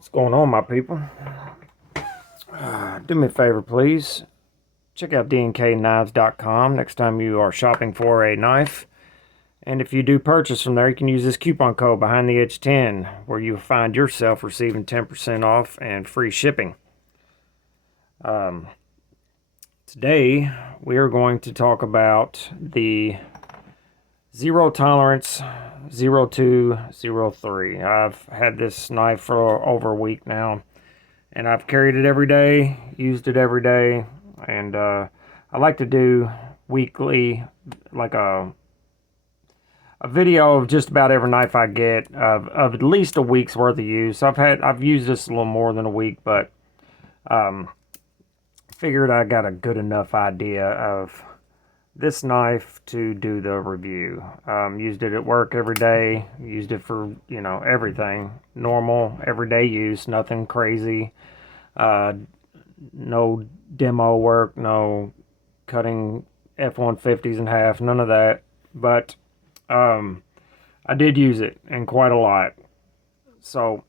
What's going on, my people? Do me a favor, please. Check out DNKKnives.com next time you are shopping for a knife. And if you do purchase from there, you can use this coupon code behind the edge 10, where you'll find yourself receiving 10% off and free shipping. Today, we are going to talk about the Zero Tolerance 0203. I've had this knife for over a week now, and I've carried it every day, used it every day, and I like to do weekly, like a video of just about every knife I get of at least a week's worth of use. I've used this a little more than a week, but figured I got a good enough idea of this knife to do the review. Used it at work every day, used it for, everything. Normal, everyday use, nothing crazy. No demo work, no cutting F-150s in half, none of that. But I did use it, and quite a lot. So,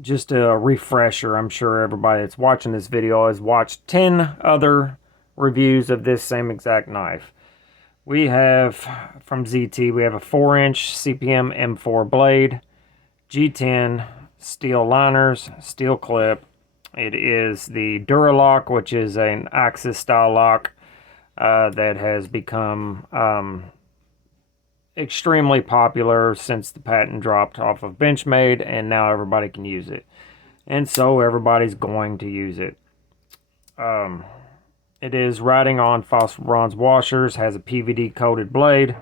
just a refresher, I'm sure everybody that's watching this video has watched 10 other reviews of this same exact knife. We have, from ZT, we have a 4-inch CPM M4 blade, G10, steel liners, steel clip. It is the Duralock, which is an Axis style lock that has become extremely popular since the patent dropped off of Benchmade, and now everybody can use it. And so everybody's going to use it. It is riding on phosphor bronze washers, has a PVD coated blade,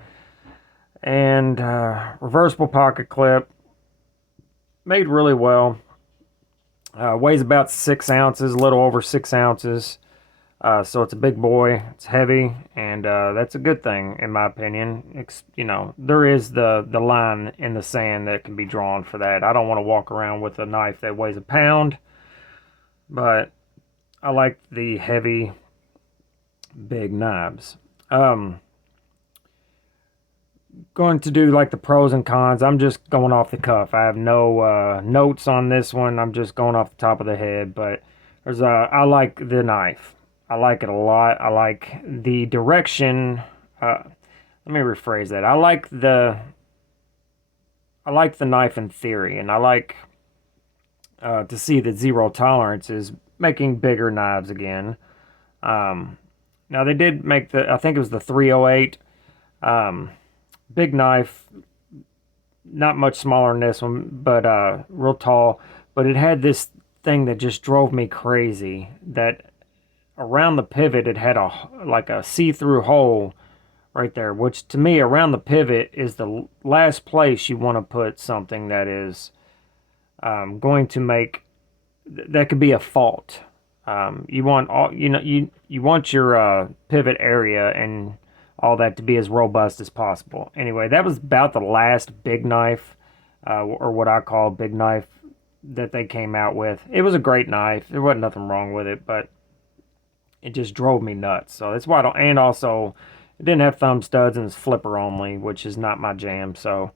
and reversible pocket clip. Made really well. Weighs about 6 ounces, a little over 6 ounces. So it's a big boy, it's heavy, and that's a good thing, in my opinion. There is the line in the sand that can be drawn for that. I don't want to walk around with a knife that weighs a pound, but I like the heavy, big knives. Going to do like the pros and cons. I'm just going off the cuff. I have no notes on this one. I'm just going off the top of the head, but I like the knife. I like it a lot. I like the direction. Let me rephrase that. I like the knife in theory, and I like to see that Zero Tolerance is making bigger knives again. Now they did make I think it was the 308, big knife, not much smaller than this one, but real tall. But it had this thing that just drove me crazy, that around the pivot it had a see-through hole right there, which to me, around the pivot is the last place you want to put something that is going to make that could be a fault. You want you want your pivot area and all that to be as robust as possible. Anyway, that was about the last big knife, or what I call big knife, that they came out with. It was a great knife. There wasn't nothing wrong with it, but it just drove me nuts. So that's why I don't. And also, it didn't have thumb studs and it's flipper only, which is not my jam. So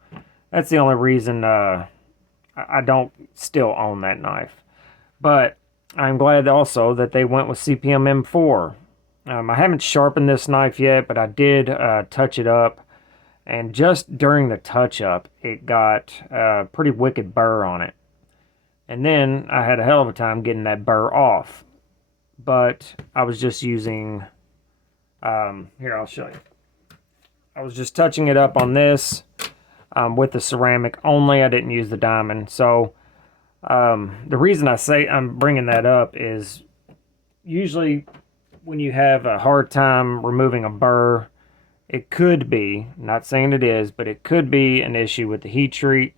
that's the only reason I don't still own that knife. But I'm glad also that they went with CPM M4. I haven't sharpened this knife yet, but I did touch it up. And just during the touch-up, it got a pretty wicked burr on it. And then I had a hell of a time getting that burr off. But I was just using, here, I'll show you. I was just touching it up on this with the ceramic only. I didn't use the diamond. So the reason I say I'm bringing that up is usually when you have a hard time removing a burr, it could be, not saying it is, but it could be an issue with the heat treat.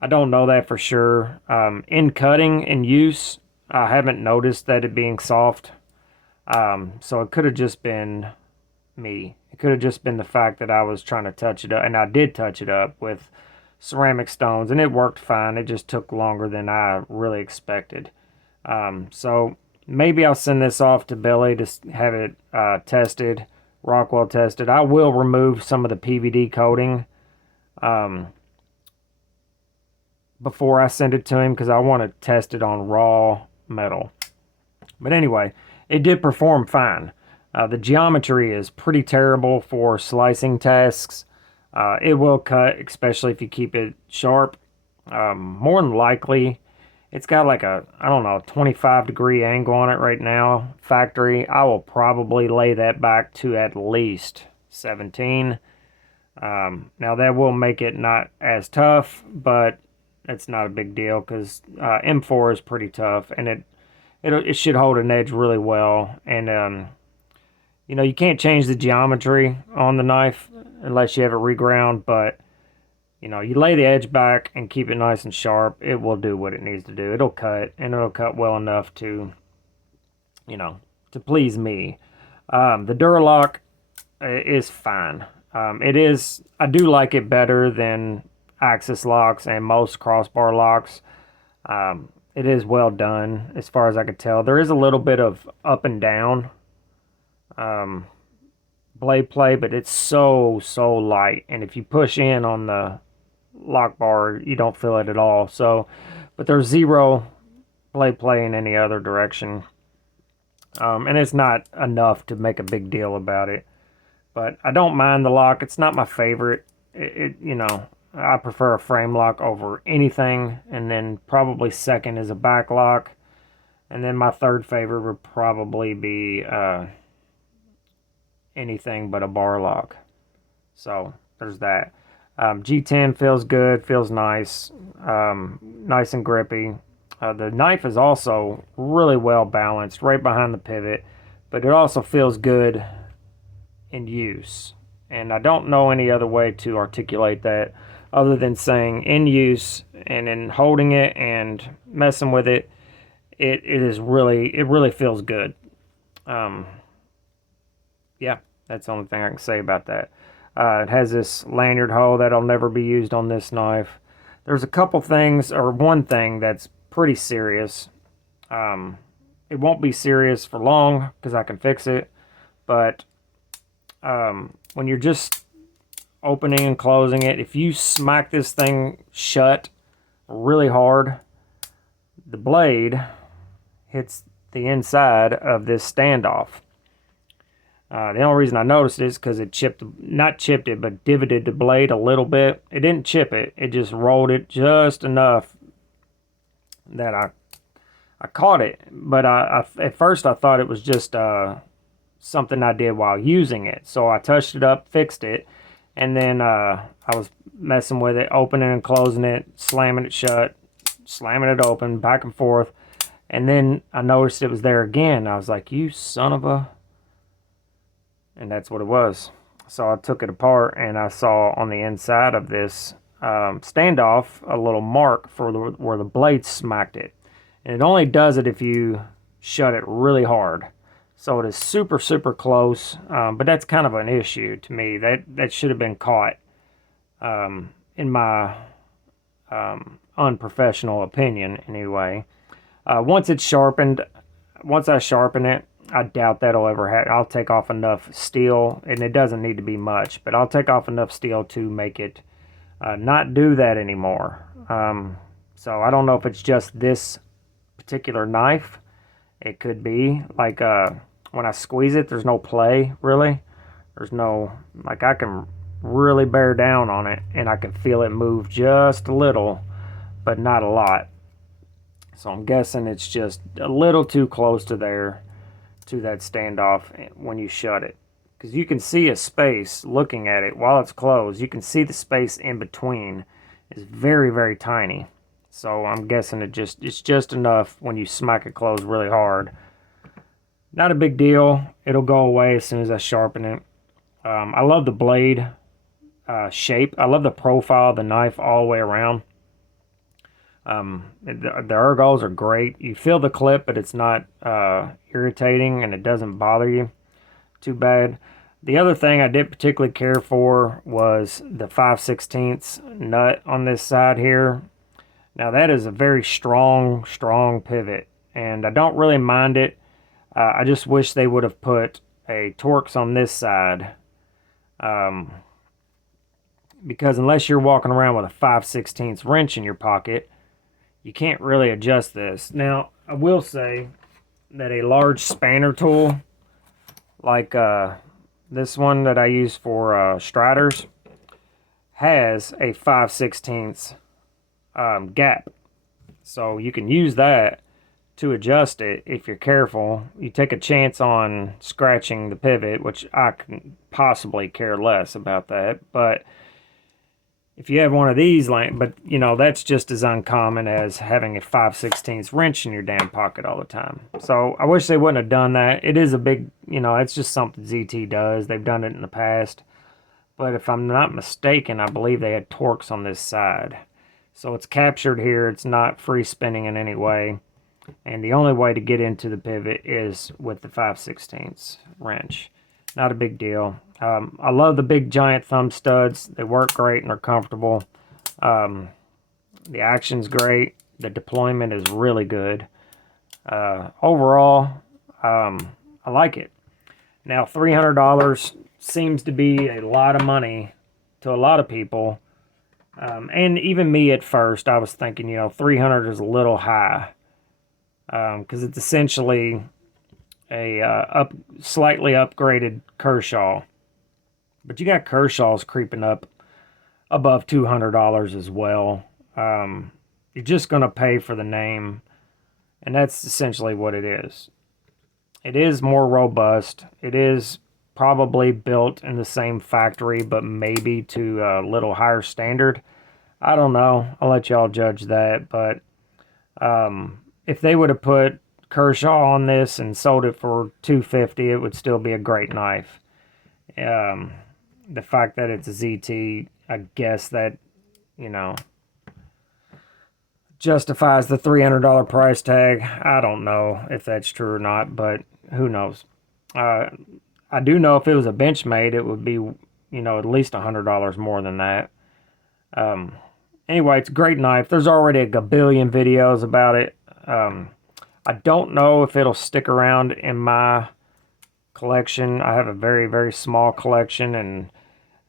I don't know that for sure. In cutting and use, I haven't noticed that it being soft. So it could have just been me. It could have just been the fact that I was trying to touch it up, and I did touch it up with ceramic stones, and it worked fine. It just took longer than I really expected. So maybe I'll send this off to Billy to have it tested, Rockwell tested. I will remove some of the PVD coating. before I send it to him because I want to test it on raw metal. But anyway, it did perform fine. The geometry is pretty terrible for slicing tasks. It will cut, especially if you keep it sharp. More than likely, it's got like a, I don't know, 25-degree angle on it right now, factory. I will probably lay that back to at least 17. Now that will make it not as tough, but it's not a big deal because M4 is pretty tough, and it should hold an edge really well. And you know, you can't change the geometry on the knife unless you have it reground, but you know, you lay the edge back and keep it nice and sharp, it will do what it needs to do. It'll cut, and it'll cut well enough to, you know, to please me. The Duralock is fine. It is, I do like it better than Axis locks and most crossbar locks. It is well done as far as I could tell. There is a little bit of up and down blade play, but it's so light, and if you push in on the lock bar, you don't feel it at all. So, but there's zero blade play in any other direction, and it's not enough to make a big deal about it. But I don't mind the lock. It's not my favorite. You know, I prefer a frame lock over anything, and then probably second is a back lock, and then my third favorite would probably be anything but a bar lock. So there's that. G10 feels good, feels nice, nice and grippy. The knife is also really well balanced right behind the pivot, but it also feels good in use. And I don't know any other way to articulate that other than saying in use, and in holding it and messing with it, it really feels good. Yeah, that's the only thing I can say about that. It has this lanyard hole that'll never be used on this knife. There's a couple things, or one thing that's pretty serious. It won't be serious for long because I can fix it, but when you're just opening and closing it, if you smack this thing shut really hard, the blade hits the inside of this standoff. The only reason I noticed it is because it not chipped it, but divoted the blade a little bit. It didn't chip it. It just rolled it just enough that I caught it. But at first I thought it was just something I did while using it. So I touched it up, fixed it, and then I was messing with it, opening and closing it, slamming it shut, slamming it open, back and forth. And then I noticed it was there again. I was like, you son of a... And that's what it was. So I took it apart, and I saw on the inside of this standoff a little mark for where the blade smacked it. And it only does it if you shut it really hard. So it is super close, but that's kind of an issue to me. That should have been caught, in my unprofessional opinion anyway. Once I sharpen it, I doubt that'll ever happen. I'll take off enough steel, and it doesn't need to be much, but I'll take off enough steel to make it not do that anymore. So I don't know if it's just this particular knife. It could be like when I squeeze it, there's no play really. There's no, like, I can really bear down on it, and I can feel it move just a little, but not a lot. So I'm guessing it's just a little too close to that standoff when you shut it, because you can see a space looking at it while it's closed. You can see the space in between is very tiny. So I'm guessing it's just enough when you smack it closed really hard. Not a big deal. It'll go away as soon as I sharpen it. I love the blade shape. I love the profile of the knife all the way around. The ergos are great. You feel the clip, but it's not irritating, and it doesn't bother you too bad. The other thing I didn't particularly care for was the 5/16 nut on this side here. Now that is a very strong pivot, and I don't really mind it. I just wish they would have put a Torx on this side, because unless you're walking around with a 5/16 wrench in your pocket, you can't really adjust this. Now, I will say that a large spanner tool, like this one that I use for striders, has a 5/16 gap. So you can use that to adjust it if you're careful. You take a chance on scratching the pivot, which I can possibly care less about that. But if you have one of these, but you know, that's just as uncommon as having a 5/16 wrench in your damn pocket all the time. So I wish they wouldn't have done that. It is a big, you know, it's just something ZT does. They've done it in the past. But if I'm not mistaken, I believe they had Torx on this side. So it's captured here. It's not free spinning in any way. And the only way to get into the pivot is with the 5/16 wrench. Not a big deal. I love the big giant thumb studs. They work great and are comfortable. The action's great. The deployment is really good. Overall, I like it. Now, $300 seems to be a lot of money to a lot of people. And even me at first, I was thinking, you know, 300 is a little high. Because it's essentially a slightly upgraded Kershaw. But you got Kershaws creeping up above $200 as well. You're just going to pay for the name, and that's essentially what it is. It is more robust. It is probably built in the same factory, but maybe to a little higher standard. I don't know. I'll let y'all judge that. But if they would have put Kershaw on this and sold it for $250, it would still be a great knife. The fact that it's a ZT, I guess that, you know, justifies the $300 price tag. I don't know if that's true or not, but who knows. I do know if it was a Benchmade, it would be, you know, at least $100 more than that. Anyway, it's a great knife. There's already a gabillion videos about it. I don't know if it'll stick around in my collection. I have a very, very small collection,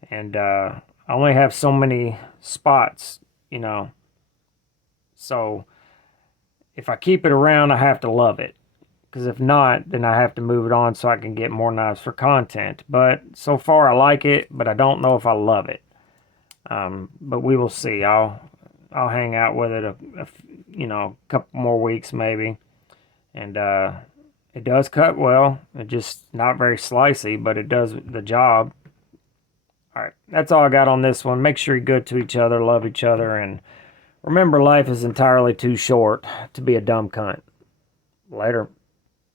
and I only have so many spots, you know. So if I keep it around, I have to love it. Because if not, then I have to move it on so I can get more knives for content. But so far, I like it, but I don't know if I love it. But we will see. I'll hang out with it you know, a couple more weeks maybe. And it does cut well. It's just not very slicey, but it does the job. All right, that's all I got on this one. Make sure you're good to each other, love each other, and remember, life is entirely too short to be a dumb cunt. Later.